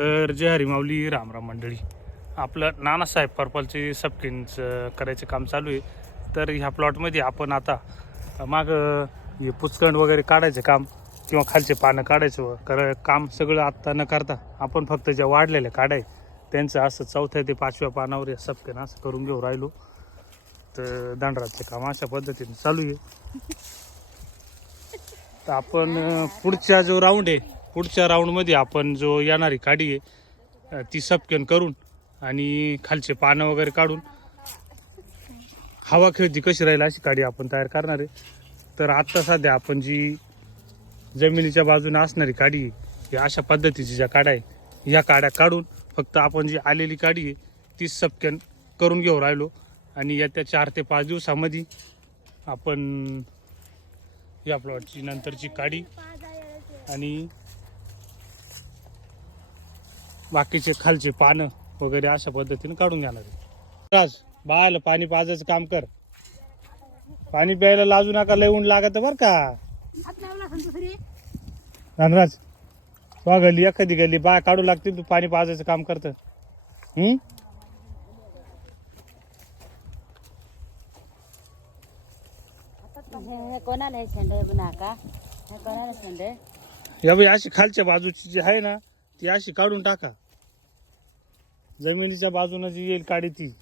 तर जय हरी माऊली, रामराम मंडळी. आपलं नानासाहेब पर्पलचे सपकिनचं करायचं काम चालू आहे. तर ह्या प्लॉटमध्ये आपण आता मागं हे पुचकंड वगैरे काढायचं काम किंवा खालचे पानं काढायचं काम सगळं आत्ता न करता आपण फक्त ज्या वाढलेल्या काढाय त्यांचं असं 4थ्या ते 5व्या पानावर या सपकेन असं करून घेऊ राहिलो. तर दंडराचं काम अशा पद्धतीने चालू आहे. तर आपण पुढच्या जो राऊंड आहे, पुढच्या राऊंडमध्ये आपण जो येणारी काडी आहे ती सपकेन करून आणि खालचे पानं वगैरे काढून हवा खेळती कशी राहील अशी काडी आपण तयार करणार आहे. तर आत्ता सध्या आपण जी जमिनीच्या बाजूने असणारी काडी आहे ही अशा पद्धतीची ज्या काड्या आहे ह्या काड्या काढून फक्त आपण जी आलेली काडी आहे ती सपकेन करून घेऊ राहिलो. आणि येत्या 4 ते 5 दिवसामध्ये आपण या प्लॉटची नंतरची काडी आणि बाकीचे खालचे पानं वगैरे अशा पद्धतीने काढून घेणार आहे. राज बाळाला पाणी पाजायचं काम कर. पाणी प्यायला लाजू नका, लय ऊन लागत बर का. धनराज तो गल्ली एखादी गल्ली बाय काढू लागतील, तू पाणी पाजायचं काम करत. या बाई अशी खालच्या बाजूची जी आहे ना ती अशी काढून टाका. जमिनीच्या बाजूने जी येईल काडी ती